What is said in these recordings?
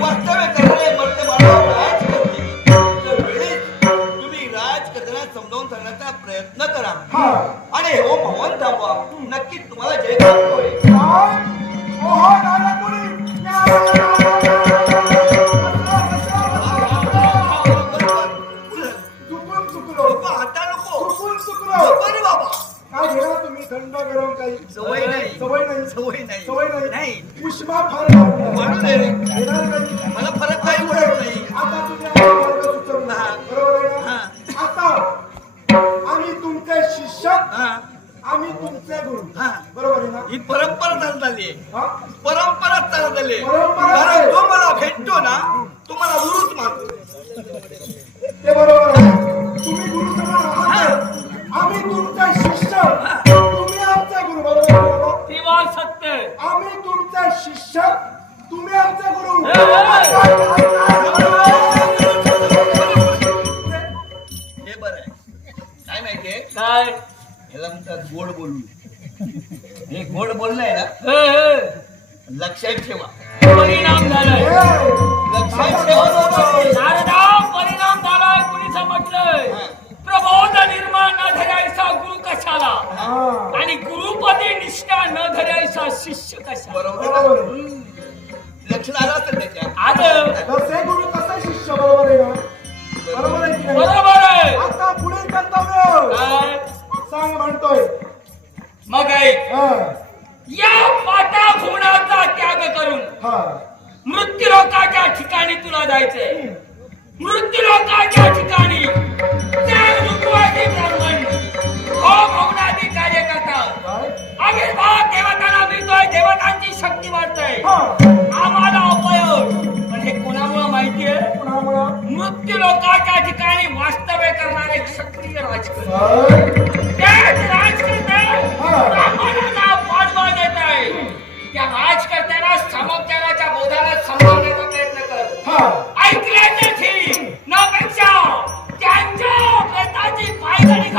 वास्तव्य करणारे मर्द मानव राज करते. तर वेळेस तुम्ही राज करताना समजावून सांगण्याचा प्रयत्न करा आणि हो भवन थांबवा. नक्कीच तुम्हाला जय प्राप्त होईल. थंड गरम काही सवय नाही. सवय नाही. सवय नाही. सवय नाही. नाही. उष्मा फार म्हणून आहे रे. नाही. मला फरक काही पडत नाही. आता तुम्ही मार्ग सुचवला. बरोबर आहे ना? आता आम्ही तुमचे शिष्य, आम्ही तुमचे गुरु. बरोबर आहे ना? ही परंपरा चालत आली. हा? परंपरा चालत आली. परंपरा आहे. कारण जो मला भेटतो ना तुम्हाला गुरुच मानतो. ते बरोबर आहे. तुम्ही गुरु समान आहात. आम्ही तुमचे शिष्य, तुम्ही आमचे गुरु. बरोबर आहे? ती बात सत्य. आम्ही तुमचे शिष्य, तुम्ही आमचे गुरु. हे बरं आहे. काय माहितीये काय ह्याला म्हणतात गोड बोलू. हे गोड बोलणं आहे ना लक्षात ठेवा. परिणाम झालाय. लक्षात ठेवा. नारदा परिणाम झालाय. कुणी समजलंय? प्रबोध निर्माण न धरायचा गुरु कशाला आणि गुरुपदी निष्ठा न धरायचा शिष्य कशाला. बरोबर. लक्षण आलं असेल त्याच्या. आलं. जसे गुरु तसे शिष्य. बरोबर आहे ना? बरोबर आहे की नाही? बरोबर आहे. आता पुढे कर्तव्य काय सांग म्हणतोय. मग ऐक. या पाटा भुवनाचा त्याग करून मृत्यू लोकाच्या ठिकाणी तुला जायचंय. मृत्यू लोकाच्या ठिकाणी रुकवादी ब्राह्मण हो भवनादी कार्य करतात. आविर्भाव देवतांना मिळतोय. देवतांची शक्ती वाढतोय. आम्हाला उपयोग. पण हे कोणामुळे माहितीये? मृत्यू लोकाच्या ठिकाणी वास्तव्य करणारे क्षत्रिय राजकर्ते. तेच राजकर्ते ब्राह्मणांना पाठबळ देत आहे. त्या राजकर्त्यांना समोपचाराच्या बोधाला समजावण्याचा प्रयत्न कर. ऐकल्याचे ठीक नपेक्षा त्यांच्या प्रेताची पायघडी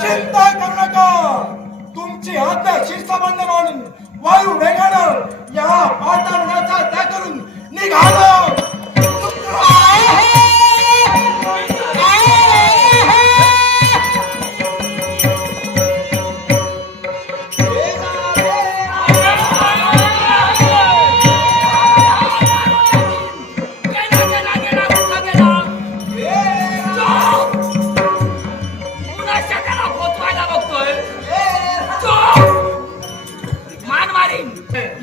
चिंता करू नका. तुमची हत्या शिरसामान्य मानून वायू वेगानं या पाताळाचा त्याग करून निघालो.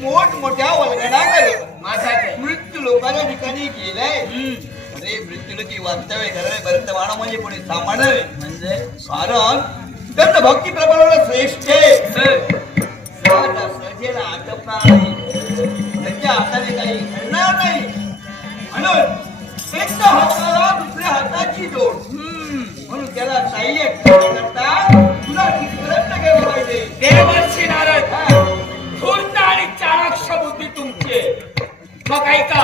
मोठमोठ्या वल्गणाकडे मृत्यू लोकांच्या ठिकाणी गेलाय. अरे मृत्यू लोकी वास्तव्य करणारे भरत मानव म्हणजे कोणी सामान्य म्हणजे कारण त्यांचं भक्ती प्रबळ श्रेष्ठ सहजेला आटपणार नाही. त्यांच्या हाताने काही घडणार नाही. म्हणून एक हाताला दुसऱ्या हाताची जोड. म्हणून त्याला सहाय्य करता तुला प्रयत्न केला पाहिजे. देवर्षी नारद धूर्त आणि चाणाक्ष बुद्धी तुमची. मग ऐका.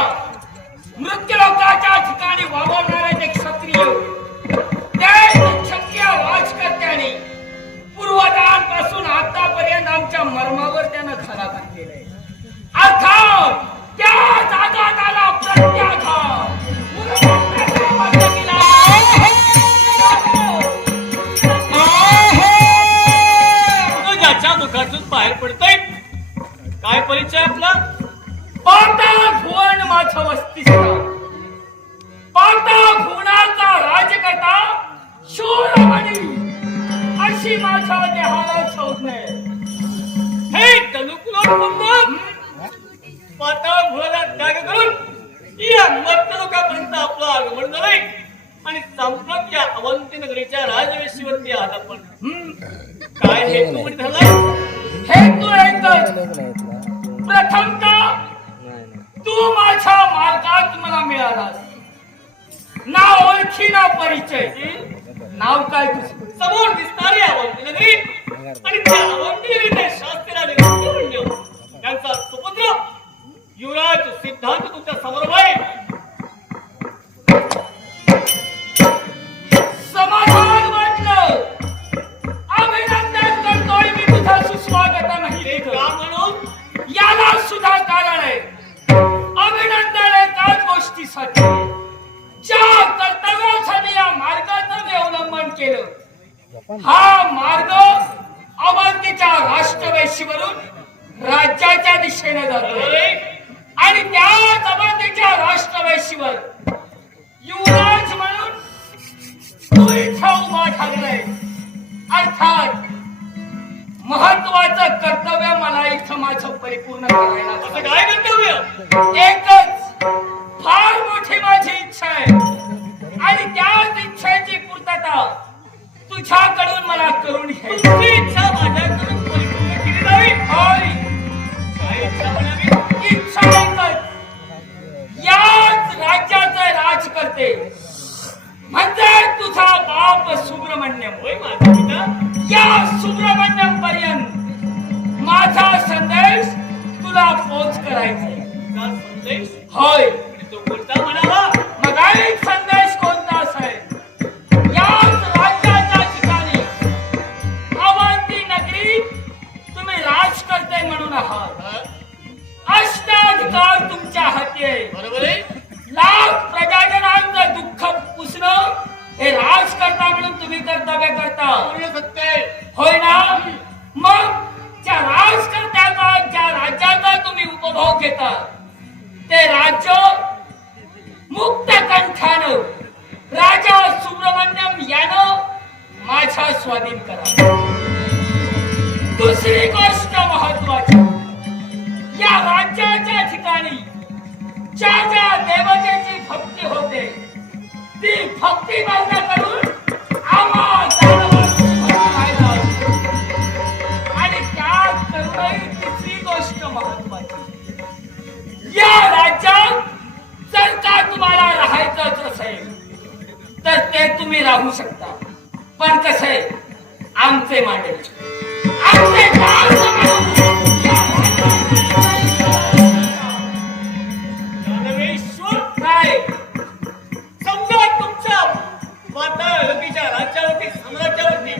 मृत्यू लोकाच्या ठिकाणी वावरणारे ते क्षत्रिय ते क्षत्रिय राजकर्त्यांनी पूर्वजांपासून आतापर्यंत आमच्या मर्मावर त्यानं घालाघात केलंय. अर्थात त्या जागाताला प्रत्याघात तुझ्याच्या मुखातून बाहेर पडतोय. काय परिचय आपला? पाता भुवन माझ्या वस्तीस्थान. पाता भुवनाचा राजकर्ता शूरमणी अशी माझ्या देहाला शोधणे. हे तनुकुलोत्पन्न पाता भुवनात त्याग करून या मर्त्यलोकापर्यंत आपलं आगमन झालंय आणि संप्रत या अवंती नगरीच्या राजवेशीवरती आला. पण काय हेतू म्हणजे झालाय? हेतू एकच. प्रथमतः तू माझ्या मार्गात मला मिळालास. ना ओळखी ना परिचय. नाव काय तुझं? समोर दिसणारी अवंती नगरी आणि त्या अवंती नगरीचे शास्त्राने त्यांचा सुपुत्र युवराज सिद्धांत तुमच्या समोर आहे. समाधान वाटलं. अभिनंदन करतोय मी तुझं सुस्वागत नाही. का म्हणून याला हा मार्ग अवंतीच्या राष्ट्रवेशीवरून राज्याच्या दिशेने जातोय आणि त्याच अवंतीच्या राष्ट्रवेशीवर युवराज म्हणून तू इथं उभा ठाकलाय. अर्थात महत्वाचं कर्तव्य मला इथं माझं परिपूर्ण करायला. असं काय कर्तव्य? एकच फार मोठी माझी इच्छा आहे आणि त्याच इच्छेची पूर्तता तुझ्याकडून मला करून घ्यायची. तुमची इच्छा माझ्याकडून परिपूर्ण केली जावी. होय, काय इच्छा म्हणावी? इच्छा एकच, याच राज्याचे राज करते म्हणजे तुझा बाप सुब्रमण्यम. होय माझा पिता. या सुब्रमण्यम पर्यंत माझा संदेश तुला पोच करायचा. तुझा संदेश? होय, आणि तो कोणता म्हणावा? मग एक संदेश कोणता असेल? याच राज्याच्या ठिकाणी अवंती नगरीत तुम्ही राजकर्ते म्हणून आहात. अष्टाधिकार तुमच्या हाती आहे. बरोबर आहे. लाख प्रजाजनांचं दुःख पुसणं हे राजकर्ता म्हणून तुम्ही कर्तव्य करता. पूर्ण सत्य आहे. होय ना? मग ज्या राजकर्त्याचा, ज्या राज्याचा तुम्ही उपभोग घेता ते राज्य मुक्त कंठानं राजा सुब्रमण्यम यानं माझ्या स्वाधीन करा. दुसरी गोष्ट महत्वाची, या राज्याच्या ठिकाणी ज्या ज्या देवतेची भक्ती होते ती भक्ती बंद करून आम्हा दानवांची भक्ती व्हायला हवी. आणि त्यात करूनही तिसरी गोष्ट महत्वाची, या राज्यात जर का तुम्हाला राहायचंच असेल तर ते तुम्ही राहू शकता. पण कसे? आमचे मांडे, आमचे दार दानवेश्वर, काय समजा तुमच्या वातावरणाच्या राज्यावरती, साम्राज्यावरती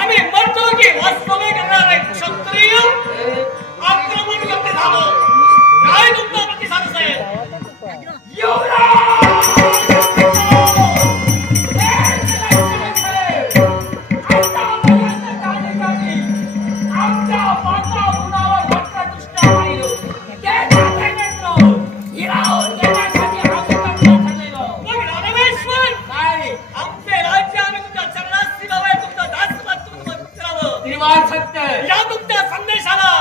आम्ही म्हणतो की वास्तव्य करणारे क्षत्रिय आक्रमण करते झालं. काय तुमचा प्रतिसाद असेल? मग दानवेश्वर, आमचे राज्य आम्ही तुमच्या चरणास दिलावं, तुमचा दासत्व तुम्ही करावं. सत्य या तुमच्या संदेशाला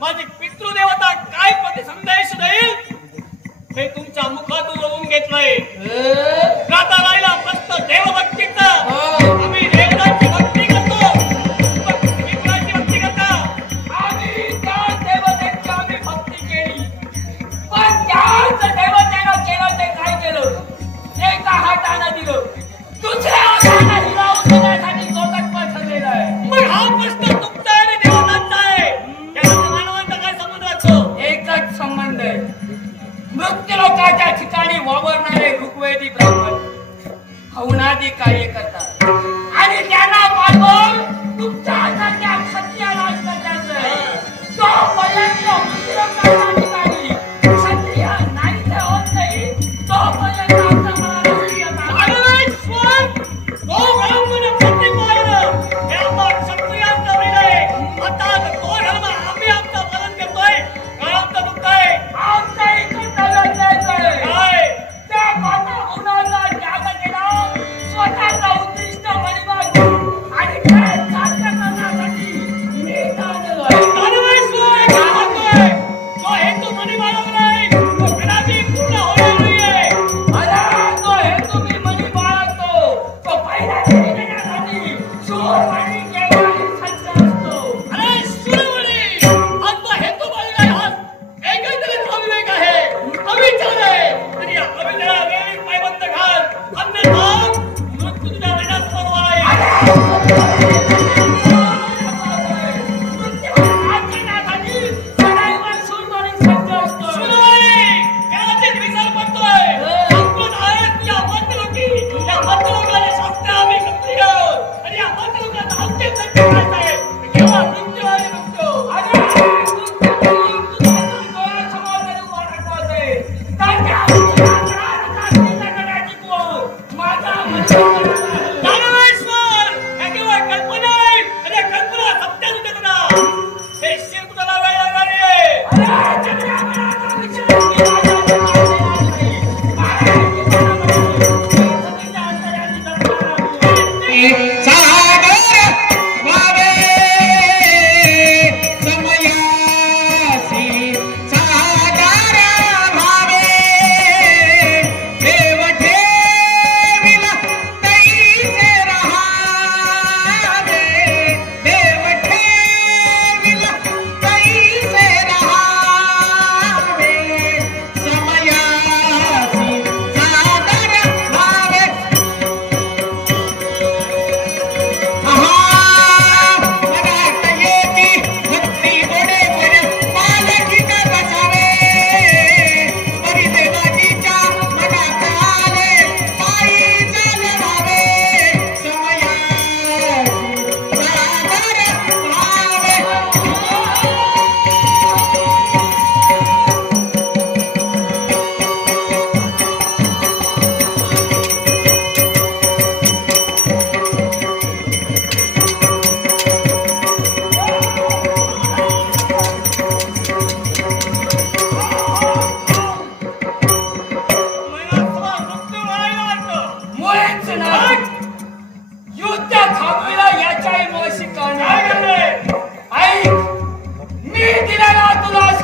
माझी पितृदेवता काय प्रतिसंदेश देईल हे तुमच्या मुखातून बघून घेतलंय. आता राहिला प्रश्न देवभक्तीचा. आम्ही देवतांची भक्ती करतो, तुम्ही कुणाची भक्ती करता? आम्ही त्या देवतेची आम्ही भक्ती केली, पण त्याच देवतेनं केलं ते काय केलं? एका हातानं दिलं, दुसऱ्या हातानं हिरावून देण्यासाठी तो तत्पर ठरलेला आहे. मग हा प्रश्न तुमचा आणि देवतांचा आहे. याचा मानवांचा काय संबंध असतो? एकच संबंध आहे, मृत्यू लोकाच्या ठिकाणी वावरणारे ऋग्वेदी ब्राह्मण हवनादी कार्य करतात आणि त्यांना मागून तुमच्यासारख्या क्षत्रियाला करायचं आहे. जोपर्यंत मृत्यू लोकाच्या ठिकाणी क्षत्रिय नाहीसे होत नाही तोपर्यंत आमच्या मनाला स्त्रियता नाही. दानवेश्वर, तो ब्राह्मण प्रतिपालन हे आम्हा क्षत्रियांचा विनय आहे. आता तो धर्म आम्ही आमचा पालन करतोय. काय आमचं दुःख आहे? आमचंही कर्तव्य तेच आहे. काय? त्या माता उन्हाचा त्याग केला, स्वतःचा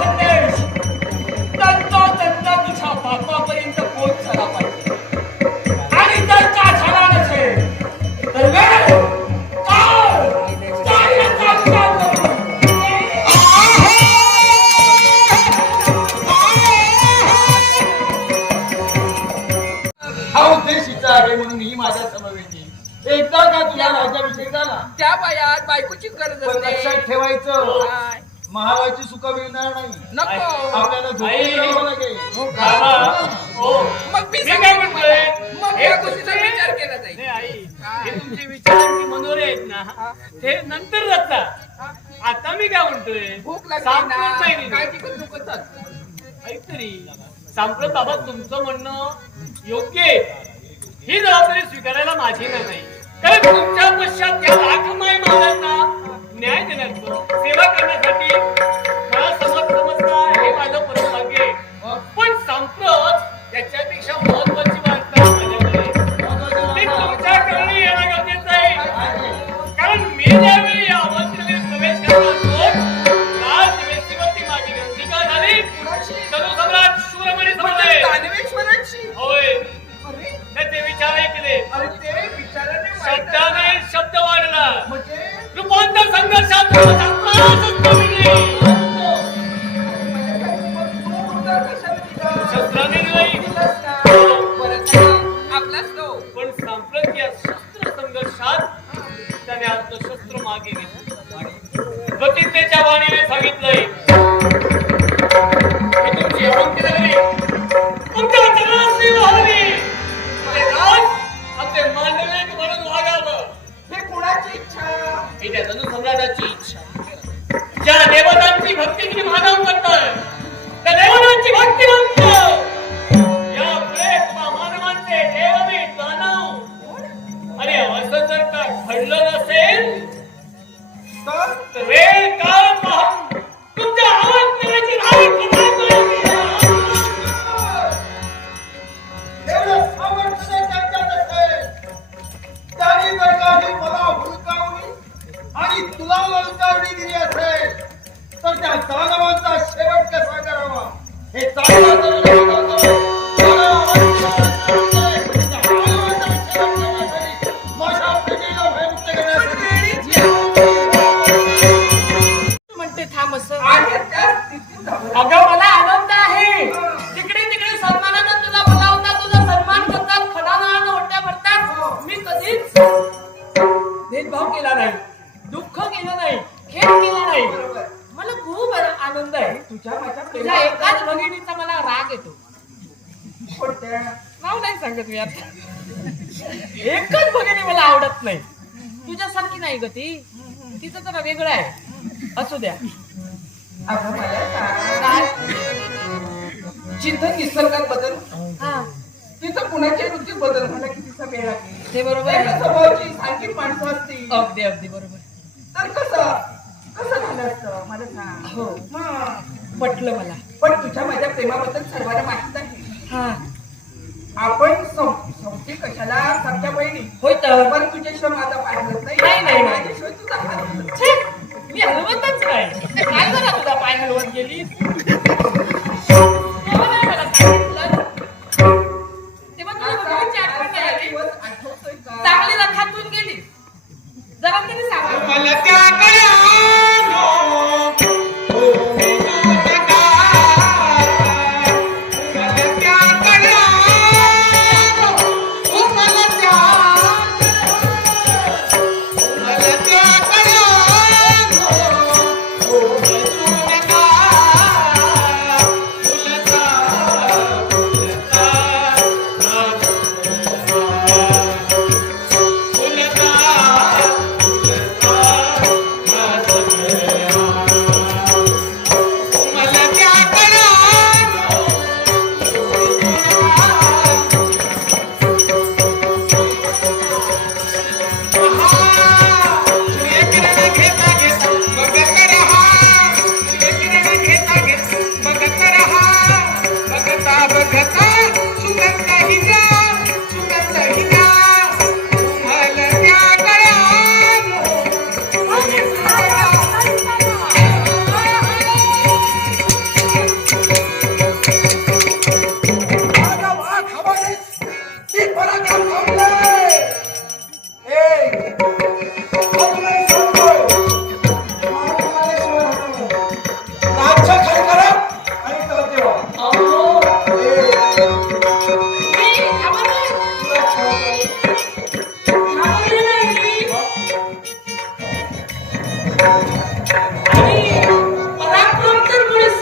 संदेश तंतोतंत तुझ्या बापापर्यंत पोहोचला पाहिजे. आणि जर का झाला नसेल तर वेळ काळ कार्याचा विचार करू. हा उद्देशीचा आहे म्हणून ही माझ्या समवेती. एकदा का तुला राज्याभिषेक झाला त्या वयात बायकोची गरज पण लक्षात असते. ठेवायचं काय? महालाची सुख मिळणार नाही. नको. आपल्याला झोपून जावं लागेल. बाबा, हो. मग मी मी काय म्हणतोय? मग हे या गोष्टीचा विचार केला जाईल. नाही आई, हे तुमचे विचारांची मनोरे आहेत ना ते नंतर रचता. आता मी काय म्हणतोय भूक लागली सांप्रत ना नाही काय दिली. तिकडे नको चल. ऐक तरी सांप्रत बाबा तुमचं म्हणणं योग्य आहे. ही जबाबदारी स्वीकारायला माझी नाही. कारण तुमच्या पश्चात त्या लाखमाय मालांना न्याय देण्याचं सेवा करण्यासाठी मला समजता हे माझं परमभाग्य आहे. पण सांप्रत याच्यापेक्षा महत्वाची बात आहे माझ्याकडे. ती तुमच्याकडे येणं गरजेचं आहे. कारण मी ज्यावेळी या अवस्थेमध्ये प्रवेश करणार होतो त्याच व्यक्तीवरती माझी टीका झाली. तनु सम्राट शूरमणी समजले. दानवेश्वरांशी. होय, अरे त्याचे विचार ऐकले. अरे ते विचाराने शब्दाने शब्द वाढला. म्हणजे रूपांतर संघर्षात शस्त्रास्त्र मिळली. शस्त्राने नाही आपलाच तो. पण सांप्रत या शस्त्र संघर्षात त्याने आपलं शस्त्र मागे घेतलं. प्रतिज्ञेच्या वाणीने सांगितलंय की तुमची अवंती झाली तुमच्या चरणाशी वाहली. ते राज आपले मांडलिक म्हणून वागावं हे कोणाची इच्छा? ही त्या तनु सम्राटाची इच्छा. ज्या देवतांची भक्ती तुम्ही मानव करताय त्या देवतांची भक्ती म्हणतो. या प्रेत मानवांचे देवमी दानव. आणि असं जर का घडलं नसेल तर वेळ काळ पाहून तुमच्या आवाज एवढं सामर्थ्य त्यांच्यात असेल, त्यांनी जर का ही मला हुलकावणी आणि तुला ललकारणी दिली असेल तर त्या दानवांचा शेवट कसा करावा हे माझ्या पिढीला भयमुक्त करण्यासाठी म्हणते थांब असं. अगं मला आनंद आहे. तिकडे तिकडे सन्मानानं तुला बोलावतात, तुझा सन्मान करतात, खणानं ओट्या भरतात. मी कधीच भेदभाव केला नाही, दुःख केलं नाही, खेद केला नाही. मला खूप आनंद आहे. तुझ्या एकाच भगिनीचा मला राग येतो. नाव नाही सांगत मी आता. एकच भगिनी मला आवडत नाही. तुझ्यासारखी नाही ग ती. तिचं जरा वेगळं आहे. असू द्या. काय? जिथं निसर्गात बदल हा, तिथं कुणाच्या वृत्तीत बदल मला कितीचा वेळ लागेल. ते बरोबर आहे. स्वभावाची सारखी माणसं असती अगदी अगदी बरोबर. तर कसं झालं असतं मला सांग. हो, मग पटलं मला. पण तुझ्या माझ्या प्रेमाबद्दल सर्वांना माहित आहे. हा, आपण संस्थी कशाला सख्या बहिणी. होय तर. पण तुझ्याशिवाय माझा पाय हलत नाही. नाही, नाही, नाही. माझ्याशिवाय तुझा हात हलत नाही. छे, मी हलवतच नाही. काय झाला तुझा पाय हलवत गेली? तेव्हा नाही मला सांगितलं. तेव्हा तुला भगिनीची आठवण नाही आली. दिवस आठवतोय का? चांगली रथातून गेली. जरा तरी सांगा. मला त्याकडे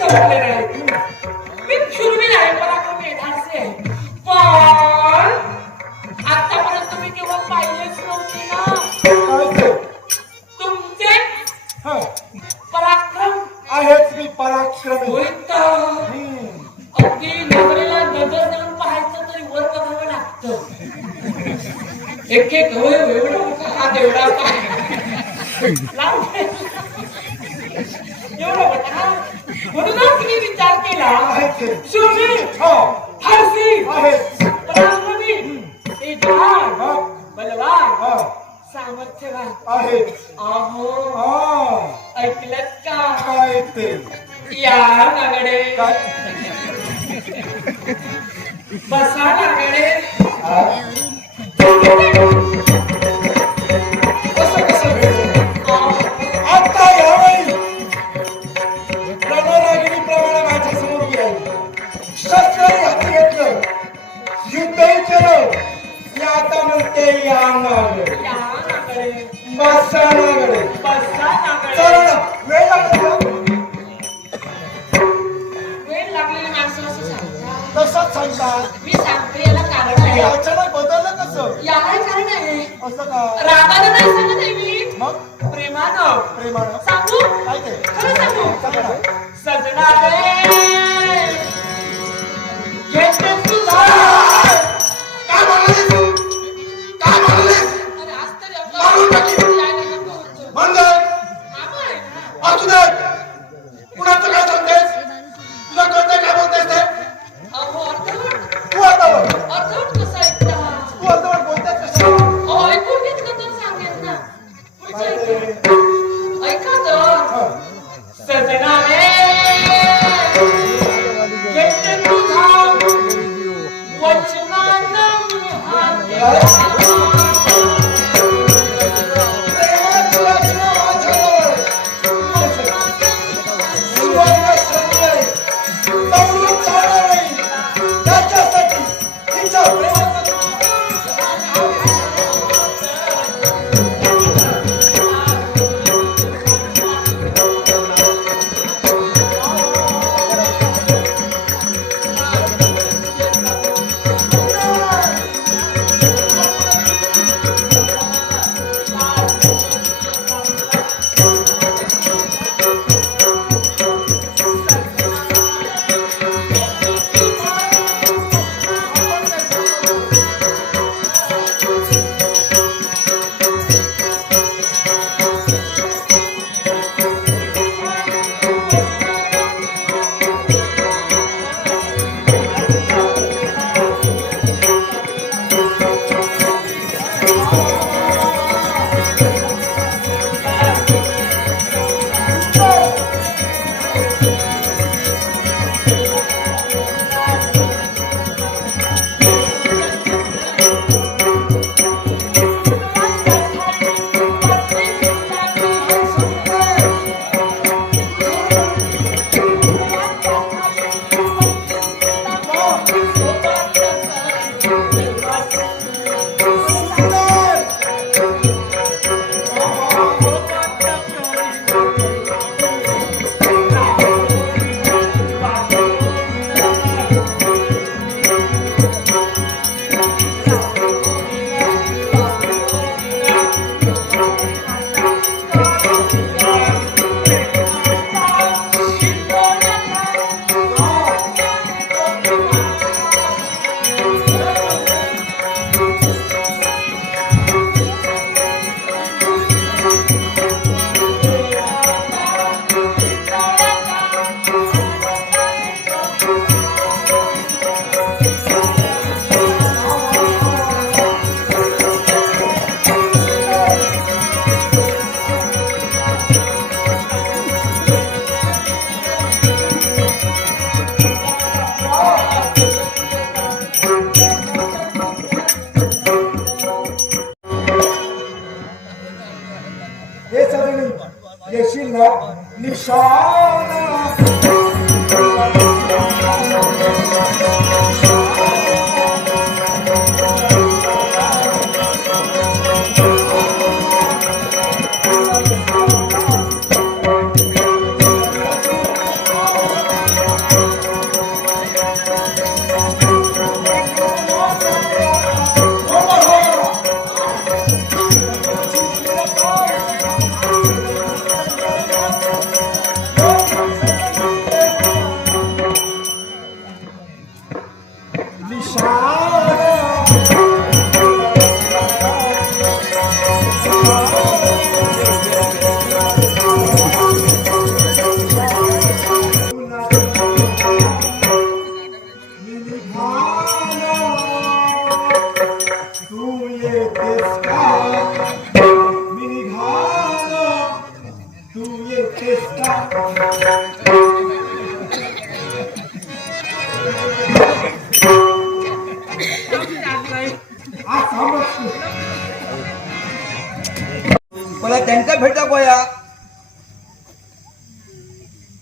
उठले नाही मी शूरवीर आहे पराक्रमी आहे धाडसी आहे पण आतापर्यंत मी केव्हा पाहिलेच नव्हते ना काय ते? तुमचे हं, पराक्रम आहेच मी पराक्रमी. होय तर अगदी नजरेला नजर देऊन पाहायचं तरी वर बघावं लागतं एक एक होय एवढा मोठा हात एवढा लावून एवढा मोठा म्हणूनच मी विचार केला आहे ते. शूरवीर हो, धाडसी आहेच. पराक्रमी तेजवान हं, बलवान हं, सामर्थ्यवान आहेच. अहो हा, ऐकलत का काय ते? या नागडे काय? बसा नागडे हा? कसं कसं भेटलं? आता यावेळी रणरागिणीप्रमाणे माझ्या समोर गेली, शस्त्रही हाती घेतलं, युद्धही केलं. या आता म्हणते या नागडे, या नागडे बसा नागडे. बसा नागडे चला ना, वेळ लागला का? वेळ लागलेली माणसं असं सांगतात तसंच सांगतात. मी सांगते याला कारण हे आहे अचानक बदललं कसं? याला कारण आहे असं का? रागानं नाही सांगत आहे मी मग प्रेमानं प्रेमानं सांगू काय ते? खरं सांगू सांगा. सजना रे घेते तुझा काय म्हणालीस? काय म्हणालीस? अरे आज तर एवढं मारून टाकी. यायला नको होतं. बंद. मामा आहे ना असू दे. कुणाचं काय सांगतेस? तुला कळतंय काय बोलतेस ते? अहो अर्धवट तू अर्धवट. कसं ऐकता तू अर्धवट बोलतेस कशाला? अहो ऐकून घेतलं तर सांगेल ना पुढचं काय ऐका ते? ऐका तर हं. सजना रे मला त्यांका भेटा गोया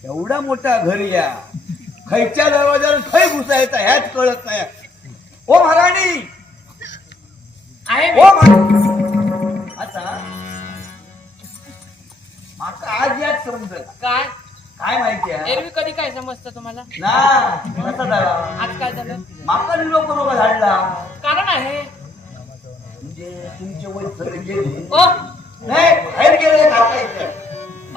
एवढा मोठा घर या खयच्या दरवाजाला खय घुसायचा ह्याच कळत नाही. ओ महाराणी आहे ओ महाराणी आता माका आज याच समजत काय काय माहिती आहे एरवी कधी काय समजतं तुम्हाला ना कसा झाला आज काय झालं माका निरोप नका झाडला कारण आहे म्हणजे तुमचे वय सगळे गेले ओ नाही बाहेर गेले खाता येतं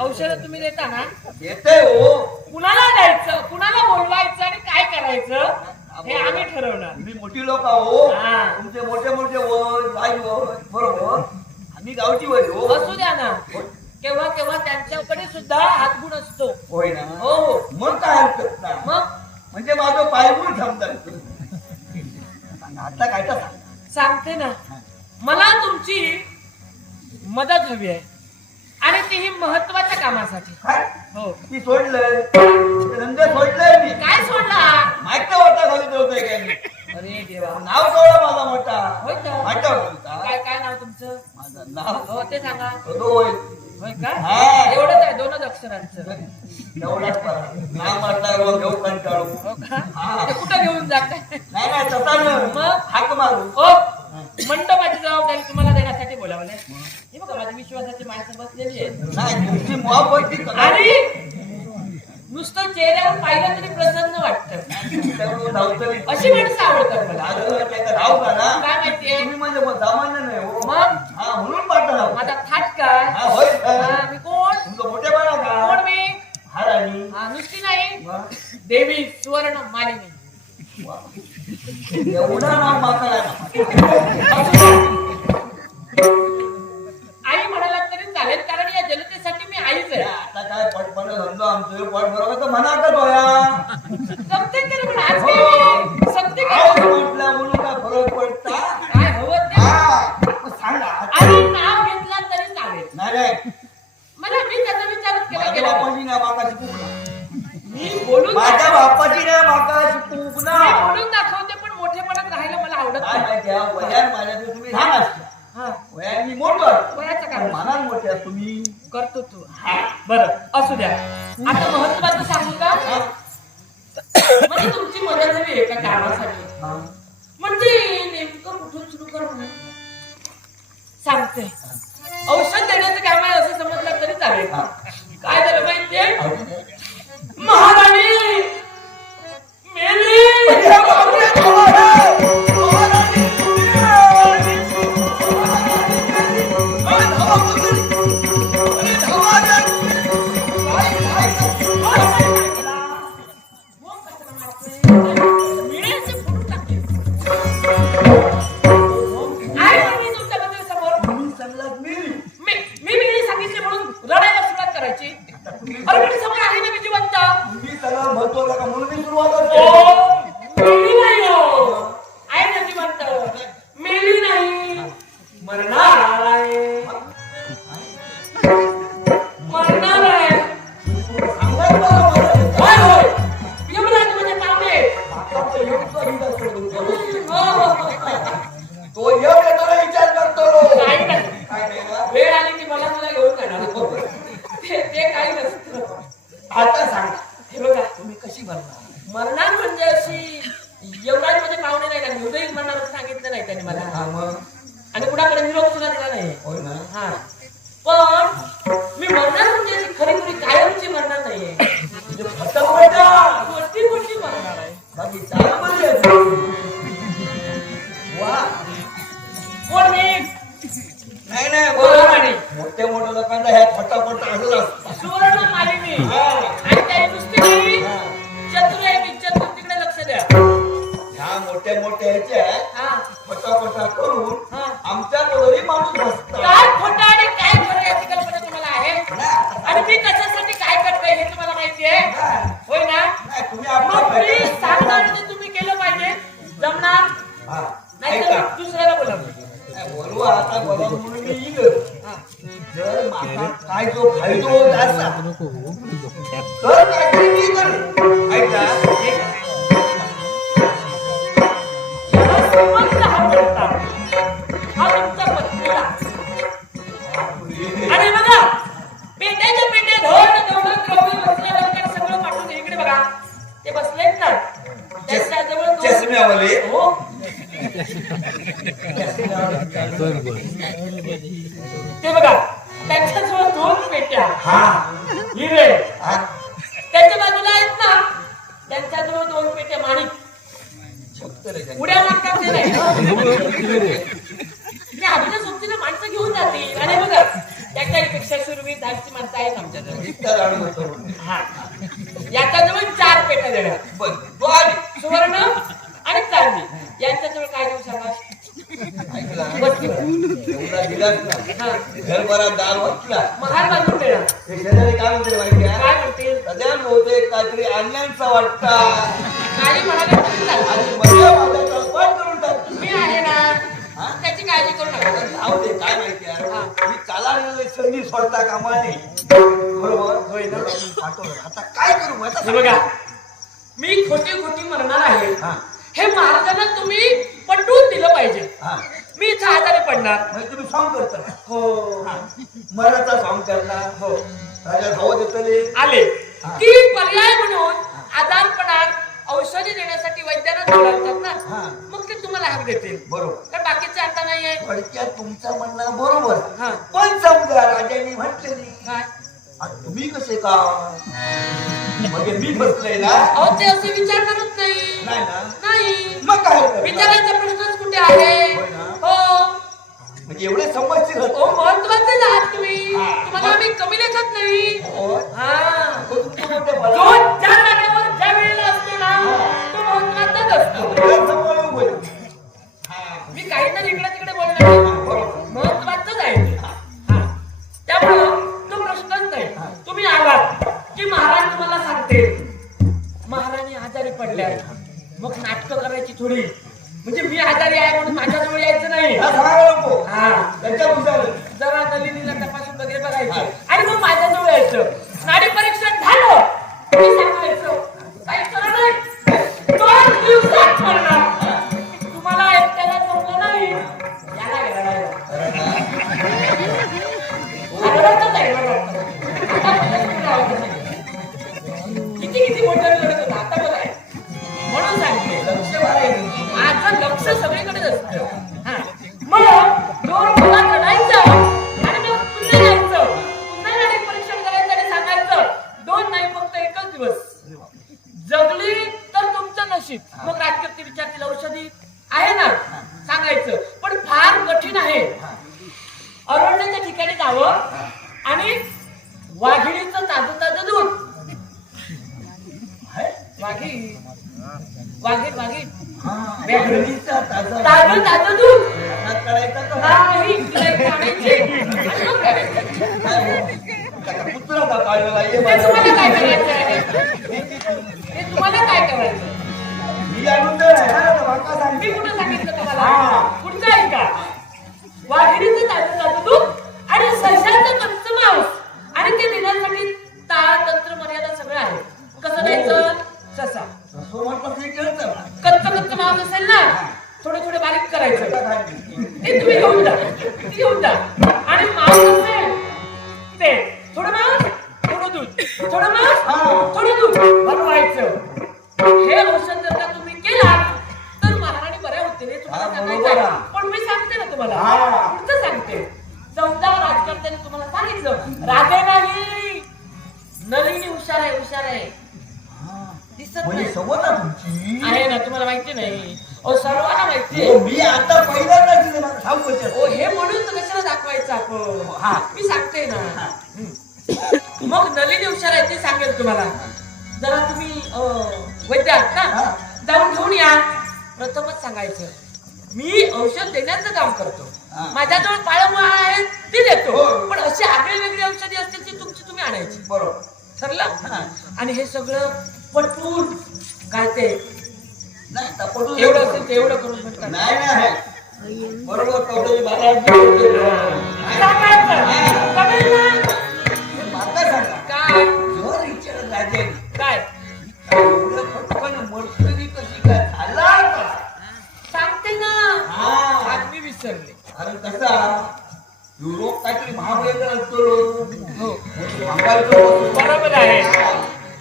औषध तुम्ही देता ना येतंय हो कुणाला द्यायचं कुणाला बोलवायचं आणि काय करायचं हे आम्ही ठरवणार तुम्ही मोठी लोक आहो हा. तुमचे मोठे मोठे वय आई वय बरोबर आम्ही गावची वय हो असू द्या ना केव्हा केव्हा त्यांच्याकडे सुद्धा हातगुण असतो होय ना हो हो मग काय हरकत नाही मग म्हणजे माझं पायगुण थांबतात आता काय तर सांग. सांगते ना मला तुमची मदत हवी आहे आणि तीही महत्वाच्या कामासाठी काय हो ती सोडलंय धंदे सोडलंय मी काय सोडला मागच्या वाटा घालून होतोय काय मी अरे देवा नाव कळलं माझा मोठा होय का मागच्या वाटा काय काय नाव तुमचं माझं नाव हो ते सांगा होय होय का हा. एवढंच आहे 2च अक्षरांचं एवढाच फरक. नाव म्हटल्यावर घेऊ कंटाळू हो का हा. ते कुठं घेऊन जात नाही नाही तसा नाही. मग? हाक मारू हो मंडपाची जबाबदारी तुम्हाला देण्यासाठी बोलावलंय हे बघा माझी विश्वासाची माणसं बसलेली आहे नाही तुमची मोहब्बती आणि नुसतं चेहऱ्यावर पाहिलं तरी प्रसन्न वाटतं धावतली अशी माणसं आवडतात मला राहू का ना काय माहितीये तुम्ही म्हणजे मग सामान्य नाही हो मग हा म्हणून पाठवला माझा थाट काय हा होय हा, मी कोण तुमचं मोठे बना का कोण मी हा राणी हा, नुसती नाही वा. देवी सुवर्ण मालिनी वा. एवढा नाव माका आई म्हणाला तरी चालेल कारण या जनतेसाठी मी आईच आहे आता काय पटपट धंदो आमचं पट बरोबर तर म्हणा का दोया समते कर पण आज मी समते कर म्हटलं म्हणून काय फरक पडता काय हवं ते हा मग सांगा आणि नाव घेतला तरी चालेल नाही रे मला मी त्याचा विचारच केला माझ्या गेला बापाची ना माका शिकू मी बोलून माझ्या बापाची ना माका शिकू ना मी बोलून दाखवते पण मोठेपणात राहायला मला आवडत काय नाही माहिती आहे, वयात माझ्या तुम्ही लहान असता हा वयात मी मोठं असतो. वयाचं काय मनात मोठे असतो तुम्ही करतो तू बरं असू द्या आता महत्वाचं सांगू का म्हणजे तुमची मदत हवी एका कामासाठी हा. म्हणजे नेमकं कुठून सुरू करू सांगते औषध देण्याचं काम आहे असं समजलं तरी चालेल काय झालं माहितीये महाराणी मेली अरे पण समोर आहे ना मी जिवंत तुम्ही सगळं म्हणतो का म्हणून मी सुरुवात करतो मेली नाही हो आहे ना जिवंत मेली नाही मरणार आहे मरणार आहे सांगायचं मला मला. होय होय यमराज म्हणजे पाहुणे आता तो योगचा हित असतो तुमचा. हो, हो, हो. तो योग येताना विचार करतो काही नाही काय नाही ना? वेळ आली की मला घेऊन जाणार ते काही नसतं आता सांगा हे बघा तुम्ही कशी भरणार मरणार म्हणजे अशी यमराज म्हणजे पाहुणे नाही ना हृदय मरणार असं सांगितलं नाही त्याने मला हा मग आणि कुणाकडे निरोप सुद्धा दिला नाही होय ना हा पण मी मरणार म्हणजे अशी खरी खरी कायमची मरणार नाहीये म्हणजे फटाफटा गोष्टी गोष्टी मरणार आहे बाकी चार म्हणजे वा कोण मी नाही नाही बोला बरोबर म्हणे. मोठे मोठे लोकांना ह्या फटाफट असंच असतं सुवर्ण मालिनी हा. आणि त्या नुसती नाही, चतुर आहे मी चतुर तिकडे लक्ष द्या ह्या मोठ्या मोठ्या ह्याच्या हा फटाफटा करून हा. आमच्या बरोबरी माणूस बसतात काय खोटं आणि काय खरं याची कल्पना तुम्हाला आहे आणि मी कशासाठी काय करतोय हे तुम्हाला माहिती आहे होय ना नाही तुम्ही मग आपलं मी सांगणार ते तुम्ही केलं पाहिजे जमणार हा. नाही ऐका. तर दुसऱ्याला बोलावं नाही, बोलवा आता बोलवा म्हणून मी येईल जर माका काय जो फायदो होत असा तर काहीतरी मी करेन. ऐका याला श्रीमंत हा म्हणतात हा तुमच्या पत्नीला ते बसलेत ना त्यांच्याजवळ दोन- चष्म्यावाले हो ते बघा त्यांच्याजवळ 2 पेट्या हा हिरे हा. त्यांच्या बाजूला आहेत ना त्यांच्याजवळ 2 पेट्या माणिक उड्या मारतात ते नाही ते आपल्या सोबतीने माणसं घेऊन जातील आणि बघा त्याच्यापेक्षा सुरवीर धाडसी माणसं आहेत आमच्याजवळ इतर आणून होतो. हा याच्याजवळ 4 पेट्या देणार बरं. तो आली. सुवर्ण आणि चांदी यांच्याजवळ काय देऊ सांगा ऐकला? वस्तू एवढा दिलास ना. हा घरभरा दार वाचला. महाल बांधून देणार ते शेजारी काय म्हणते माहिती आहे? काय म्हणतील सध्या बहुतेक काहीतरी आणण्यांचा वाटता काही म्हणाले तरी चालेल. आणि मजा माझा तळपाट करून टाक. मी आहे ना त्याची काळजी करू नका जाऊ दे, काय माहिती आहे? हा. ही चालायला संधी सोडता कामा नये. बरोबर होय ना? आता काय करू आता? हे बघा मी खोटी खोटी म्हणणार आहे हा. हे महाराजांना तुम्ही पटवून दिलं पाहिजे हा. मी इथं आजारी पडणार म्हणजे तुम्ही सॉंग करता हो मराठा सॉंग करणार हो राजा धाव देतले आले हा. की पर्याय म्हणून आजारपणात औषधी देण्यासाठी वैद्यांना बोलावतात हा. ना मग ते तुम्हाला हाक देतील बरोबर तर बाकीचे आता नाहीये थोडक्यात तुमचं म्हणणं बरोबर हा. पण समजा राजांनी म्हटलेली काय आणि तुम्ही कसे का म्हणजे मी बसलोय ना अहो ते असे विचार करत नाही नाही ना नाही मग काय करणार? विचारायचा प्रश्नच कुठे आहे होय ना? हो म्हणजे एवढे समजशील होते. ओ महत्वाचे आहात तुम्ही हा. तुम्हाला आम्ही कमी लेखत नाही हो. हा तो तुमचे मोठे जो बळा. ज्या जागेवर ज्या वेळेला असतो ना तो महत्वाचाच असतो डोळ्यात समोर उभं आहे. मी काही तर इकडे तिकडे बोलणार नाही. बरोबर. महत्वाचंच आहे ते. हा. त्यामुळं तो प्रश्नच नाही तुम्ही आलात की महाराज तुम्हाला सांगते महाराणी आजारी पडल्या मग नाटकं करायची थोडी म्हणजे मी आजारी आहे म्हणून माझ्याजवळ यायचं नाही हा, सांगायला नको. हा त्यांच्या बुजावर. जरा नलिनीला तपासून वगैरे बघायचं आणि मग माझ्याजवळ यायचं नाडी परीक्षण झालं मी सांगायचं काही खरं नाही 2 दिवसात म्हणणार तुम्हाला एकट्याला जमलं नाही याला घ्यायला आवडतच आहे बघा. आता बघा कुठं आवडत. किती किती मोठं लढत होता आता बघा म्हणून सांगते लक्ष वाढेल. माझं लक्ष सगळीकडेच असतं हा. मग 2 मुलात लढायचं आणि मग पुन्हा यायचं पुन्हा नाडी परीक्षण करायचं आणि सांगायचं 2 नाही फक्त 1च दिवस जगली तर तुमचं नशीब मग राजकीय विचारतील औषधी आहे ना सांगायचं पण फार कठीण आहे अरण्याच्या ठिकाणी जावं आणि वाघिणीचं ताजं ताजं दूध वाघीण वाघीण वाघीण हा. बहिणीचा ताजा. ताजं ताजं दूध हात काढायचा का? नाही तिला एक आणायची. आणि मग करायचं. काय हो? त्याचा पुत्राचा काढलेला ये ते तुम्हाला काय बाजूला. करायचं आहे ते तुम्हाला काय करायचं मी आणून दे. हा, तर बाका सांग. मी कुठं सांगितलं हा. तुम्हाला पुढचं ऐका वाघिणीचं ताजं ताजं दूध आणि सशाचं कच्चं मांस आणि ते देण्यासाठी ताळ तंत्र मर्यादा सगळं आहे कसं द्यायचं ससा असं म्हटलं तरी कळतं ना. कच्चं मांस असेल ना थोडं थोडं बारीक करायचं आता काय नाही. ते तुम्ही घेऊन जा ते घेऊन जा आणि मांस असेल ते थोडं मांस थोडं दूध थोडं मांस थोडं दूध बनवायचं हे औषध जर का तुम्ही केलात तर महाराणी बऱ्या होतील हे तुम्हाला हा, सांगायचं बरोबर आहे. आहे. पण मी सांगते ना तुम्हाला हा. पुढचं सांगते समजा राजकारत्याने तुम्हाला सांगितलं राधे नाही नलिनी हुशार आहे हा. दिसत म्हणजे नाही सवत आहे तुमची. आहे ना तुम्हाला माहिती नाही अहो सर्वांना माहिती हो, आहे मी आता पहिल्यांदा दिले मला ठाऊक होते. ओ हे म्हणून तर कशाला दाखवायचं आपण हा. मी सांगते ना मग नलिनी हुशार आहे ते सांगेल तुम्हाला जरा तुम्ही वैद्य आहात हा. ना जाऊन घेऊन या प्रथमच सांगायचं मी औषध देण्याचं काम करतो हा. माझ्याजवळ पाळमुळा आहे ती देतो हो. पण अशी आगळी वेगळी औषधी असतील ती तुमची तुम्ही आणायची बरोबर. ठरलं हा. आणि हे सगळं पटवून काय ते नाही, आता पटून एवढं असेल ते एवढं करून म्हणतात नाही नाही बरोबर कवडे बारा सांगायचं कळलं ना? माता सांगा काय जर विचारत राजाने काय एवढं फटकन मर्सरी कशी काय झाला का? सांगते ना हा. आज मी विसरले कारण कसा युरोप काहीतरी महाभयंकर असतो हो सांगायचं बरोबर आहे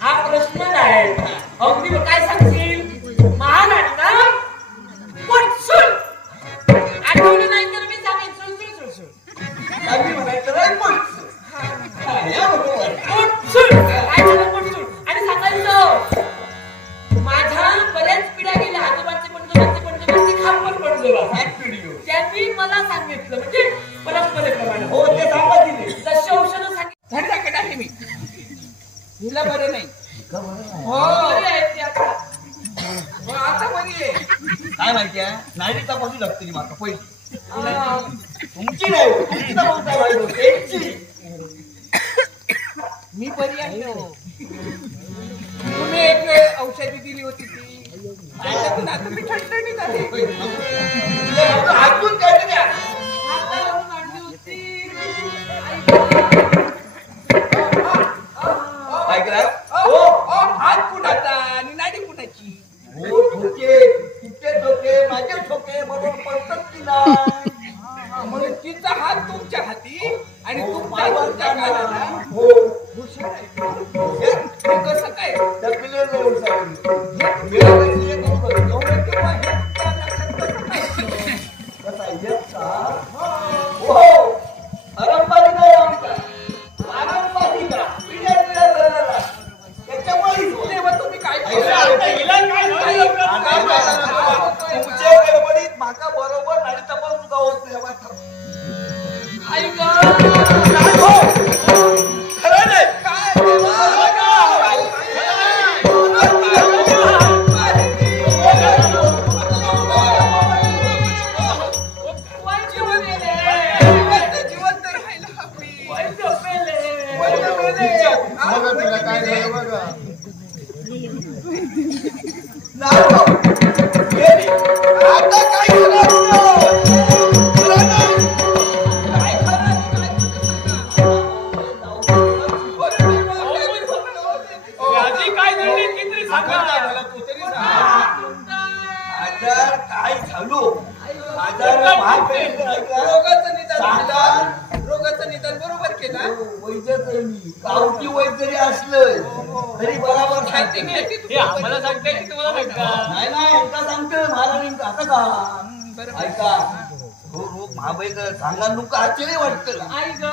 हा प्रश्नच आहे अगदी मग काय सांगशील महाराणीला पटसून आठवलं नाही तर मी सांगेन सुळसुळ आम्ही म्हणायचं नाही पटसूळ. हा, या बरोबर. पटसूळ काय झालं पटसूळ आणि सांगायचं माझ्या बऱ्याच पिढ्या गेल्या आजोबांचे पंजोबांचे खांबन पडलेला एक व्हिडिओ. त्यांनी मला सांगितलं म्हणजे परस्परेप्रमाणे हो ते सांगा तिने. जशी औषधं सांगितली थंडाकडे आहे मी हिला बरं नाही हो बरी आहेत ती आता. हो, आता बरी आहे काय माहितीये नाडी तपासू लागते ती माका पहिली. हा. तुमची नाही हो, तुमची तपासता पाहिजे, त्यांची. मी बरी आहे हो. तुम्ही एक वेळ औषधी दिली होती ती त्याच्यातून आता मी ठणठणीत आहे तुझ्या मागं हातून काढले द्या. हातावरून आणली होती. काय करा? हात कुणाचा आणि नाडी कुणाची हो ठोके तुमचे ठोके माझे ठोके बरोबर पडतात की नाही? म्हणून तिचा हात तुमच्या हाती आणि तुमचा तुमच्या कानाला हो हुशार आहे. हे कसं काय टकले लोक सांगितलं. वेळ कशी आहे करू बघ. एवढं केव्हा हे तुमच्या लक्षात कसं काय? कसा आहे, येत का? हो पारंपरिक आहे आमचा. पारंपरिक आहे. पिढ्या चालणारा. त्याच्यामुळे ही सोय. तेव्हा तुम्ही काय आता हिला काय झालं एवढं? आता काय तुमच्या गडबडीत माका बरोबर नाडी तपासून का होत नाही बा. आई ग खरं नाही. जिवंत राहायला हवी नारो. गेली. आता काय करायचं? खरं नाही. काय यादी काय झाली ती तरी सांगा. आजार काय झालो आजार महाग रोगाचं निदान बरोबर केला वैद्यच आहे मी गावठी वैद्य जरी असलं तरी बरोबर सांगते मी. हे आम्हाला सांगताय की तुम्हाला सांगता नाही नाही एकदा सांगते महाराणी आता का बरोबर ऐका हो रोग महाबाई सांगा नुका आश्चर्य वाटतं का? आई ग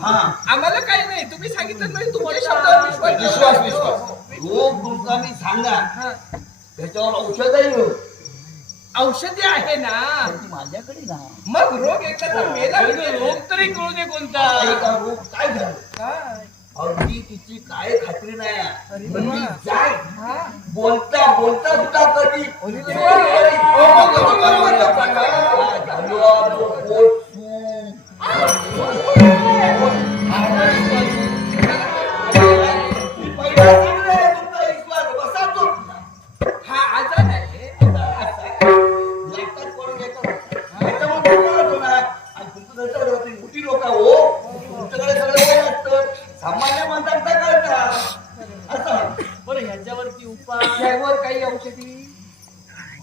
हा आम्हाला काही नाही तुम्ही सांगितलं नाही तुमच्या शब्दावर विश्वास विश्वास रोग तुमचा मी सांगा हा. त्याच्यावर औषधही औषधी आहे ना ती माझ्याकडे ना. मग रोग एकदा मेला रोग तरी कळू दे कोणता. ऐका रोग काय झालं काय? अगदी तिची काय खात्री नाही अरे पण ती वा. जाय हा. बोलता बोलता सुद्धा कधी हा आजार आहे मोठी लोक हो तुमच्याकडे सगळं वय असतं सामान्य माणसांचा कळता असं बरं ह्याच्यावरती उपाय त्यावर काही औषधी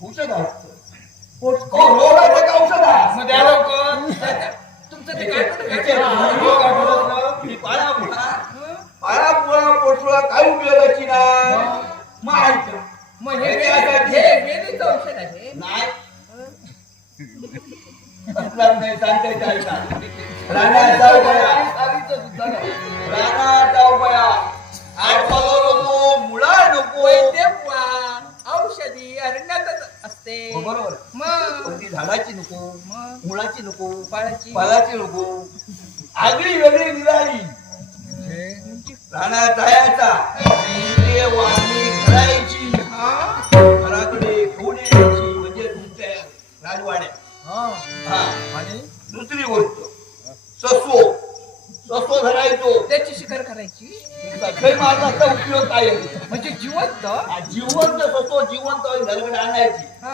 औषध असतं रोगाचं का औषध आहे मग द्या लवकर. तुमचं ते काय पाळा पोटुळा काय उपयोगाची ना मग ऐका मग हे वेलीचं औषध आहे नाही असणार नाही सांगते ऐका राणा जाऊ बया आज नको मुळा नको वैद्य बुवा औषधी अरण्यातच असते हो, बरोबर मग पण ती झाडाची नको मग मुळाची नको बाळाची फळाची नको आगळी वेगळी निराळी राणा जायचा ते वाणी करायची घराकडे घेऊन यायची म्हणजे तुमच्या राजवाड्यात हा आणि दुसरी गोष्ट सस्व धरायचो त्याची शिकार करायची सखय मारण्याचा उपयोग काय आहे? म्हणजे जिवंत जिवंत सस्व जिवंत घराकडे आणायची हा.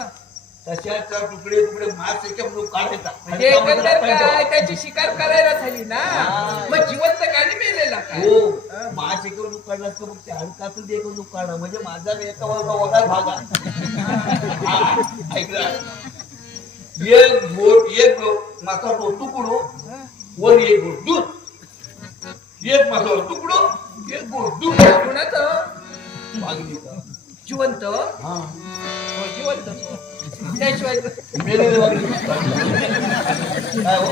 तशाचा तुकडे तुकडे मास याच्या म्हणून काढतात म्हणजे एकंदर काय त्याची शिकार करायला झाली ना हा. मग जिवंत गाणी मेलेला काय हो मास एका लोक काढला असतं मग ते हलकातून एक लोक काढा म्हणजे माझा एका वर्गा वगैरे भाग आहे ऐकला एक मासा तो तुकडो वर एक गोड दूध एक मासा तुकडो एक गोड दूध कुणाचं मागणीचा जिवंत हा हो, जिवंत त्याशिवाय मेलेले वागले. काय हो?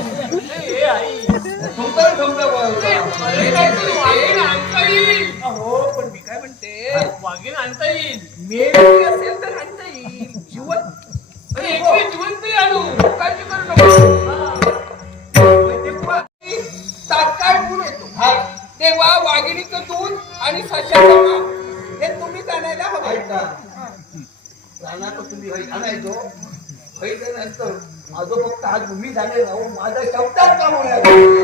हे आई तुमचा समजा अरे काहीतरी वाघीण आणता येईल. हो पण मी काय म्हणते वाघीण आणता येईल. मेलेली असेल तर आणता येईल जिवंत अरे एकवी जिवंत आणू. काळजी करू नको म्हणजे पुढं तात्काळ गुण येतो तेव्हा वाघिणीचं दूध आणि सशाचं मांस हे तुम्हीच आणायला हवं ऐका रानात तुम्ही घरी आणायचो घरी नसतं माझं फक्त आज मी झाले राहू माझा शब्दात काम होणार तुम्ही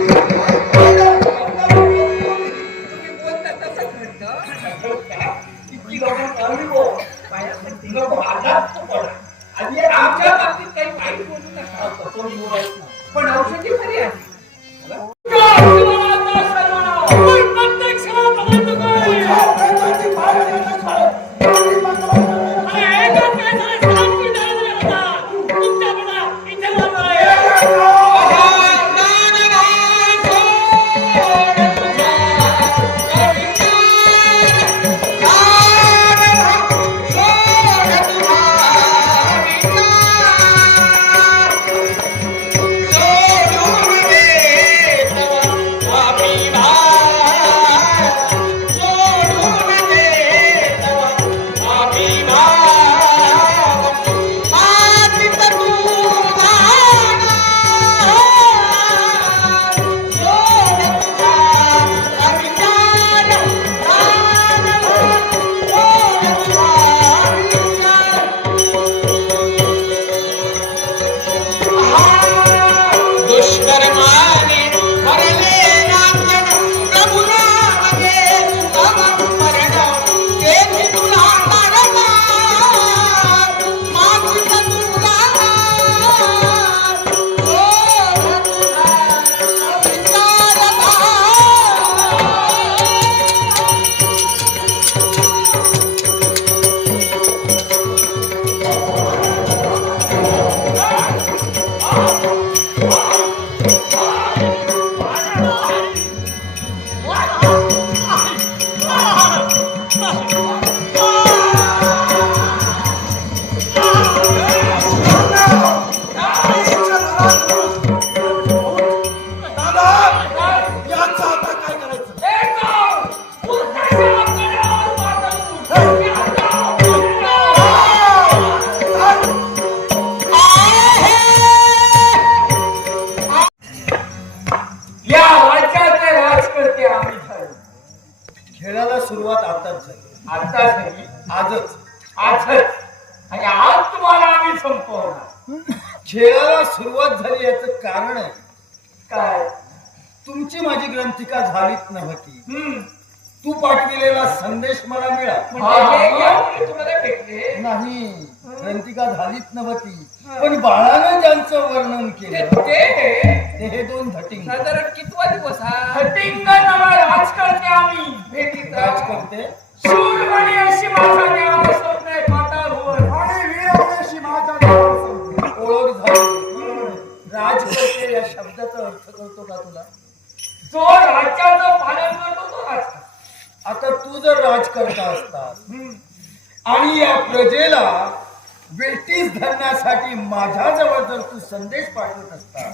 बोलता तसंच म्हणतं इतकी लोकं काढली गो. लोकं आजाद पडले. आणि हे आमच्या आमच्या बाबतीत काही वाईट बोलू नका तसं बोलायचं नाही. पण औषधी खरी आहे प्रत्येक क्षणात आनंद कर. खेळाला सुरुवात आताच झाली. आता झाली आजच आजच आणि आज तुम्हाला आम्ही संपवणार. खेळाला सुरुवात झाली याचं कारण आहे काय तुमची माझी ग्रंथिका झालीच नव्हती. हम्म तू पाठविलेला संदेश मला मिळाला म्हणजे यामुळे तुम्हाला भेटले नाही. ग्रंथिका झालीच नव्हती पण बाळानं ज्यांचं वर्णन केलं ते हे दोन धटिंग साधारण कितवा दिवस हा हटिंग नवा राजकारणी आम्ही भेटीचा राज करते शूरमणी अशी माझा देवा स्वप्न पाताळवर आणि वीरवंशी माझ्या देवाला संपली. ओळख झाली. राज करते या शब्दाचा अर्थ कळतो का तुला? जो राज्याचं पालन करतो तो राजकारणी. आता तू जर राजकर्ता असतास आणि या प्रजेला वेठीस धरण्यासाठी माझ्याजवळ जर तू संदेश पाठवत असता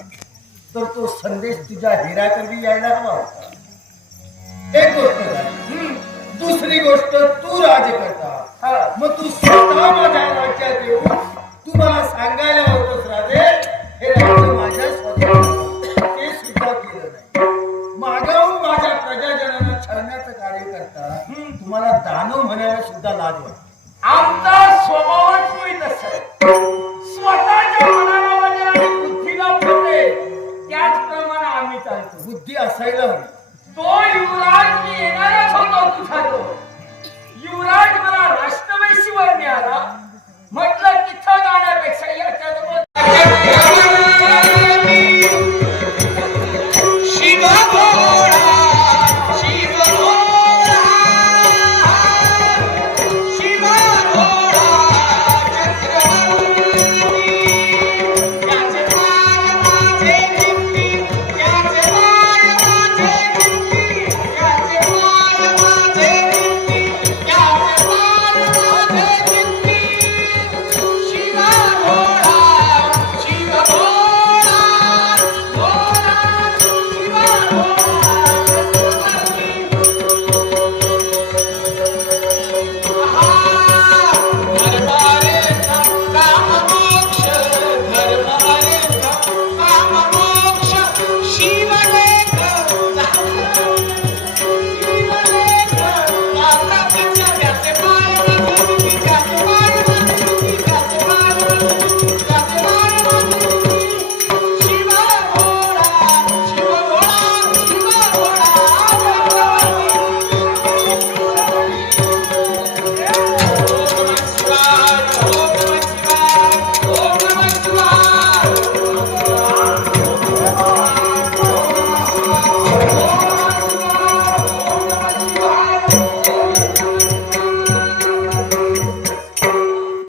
तर तो संदेश तुझ्या हिराकरवी यायला हवा होता. एक गोष्ट झाली. दुसरी गोष्ट तू राजकर्ता मग तू स्वतः माझ्या राज्यात येऊन तू मला सांगायला होतस राजे हे राज्य माझ्या स्वतः ते सुद्धा केलं नाही. मागाहून माझ्या प्रजाजनांना छळण्याचं कार्य करता तुम्हाला दानव म्हणायला सुद्धा लाज वाटते. आमचा स्वभावच होईल स्वतःच्या मनाला वाटेल आणि बुद्धीला पटेल त्याचप्रमाणे आम्ही चालतो. बुद्धी असायला हवी. तो युवराज मी येणारच होतो तुझ्या जवळ